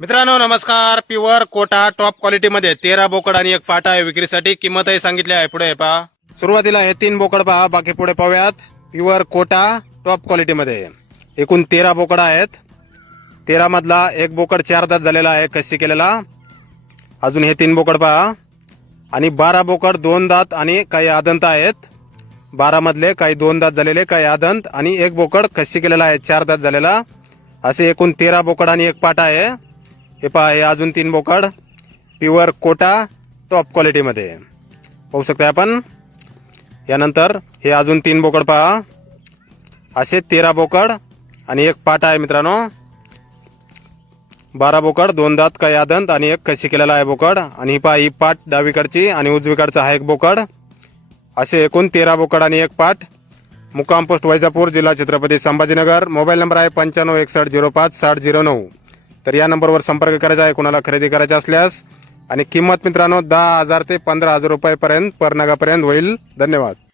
मित्रांनो नमस्कार. Pure Kota top क्वालिटीमध्ये तेरा बोकड आणि एक पाटा आहे विक्रीसाठी. किंमतही सांगितली आहे. पुढे पहा. सुरुवातीला हे तीन बोकड पहा. बाकी पुढे पाहूयात. प्युअर कोटा टॉप क्वालिटीमध्ये. एकूण तेरा बोकड आहेत. तेरा मधला एक बोकड चार दात झालेला आहे कशी केलेला. अजून हे तीन बोकड पहा. आणि बारा बोकड दोन दात आणि काही आदंत आहेत. बारा मधले काही दोन दात झालेले काही आदंत आणि एक बोकड कशी केलेला आहे चार दात झालेला. असे एकूण तेरा बोकड आणि एक पाटा आहे. हे पहा हे अजून तीन बोकड. प्युअर कोटा टॉप क्वालिटीमध्ये पाहू शकता आपण. यानंतर हे अजून तीन बोकड पहा. असे तेरा बोकड आणि एक पाटा आहे मित्रांनो. बारा बोकड दोन दात काय आदंत आणि एक कशी केलेला आहे बोकड. आणि ही पहा ही पाट डावीकडची आणि उजवीकडचा हा एक बोकड. असे एकूण तेरा बोकड आणि एक पाट. मुक्काम पोस्ट वैजापूर जिल्हा छत्रपती संभाजीनगर. मोबाईल नंबर आहे पंच्याण्णव एकसष्ट झिरो पाच साठ झिरो नऊ. तर या नंबरवर संपर्क करायचा आहे. कुणाला खरेदी करायची असल्यास आणि किंमत मित्रांनो दहा हजार ते पंधरा हजार रुपयापर्यंत पर नगापर्यंत होईल. धन्यवाद.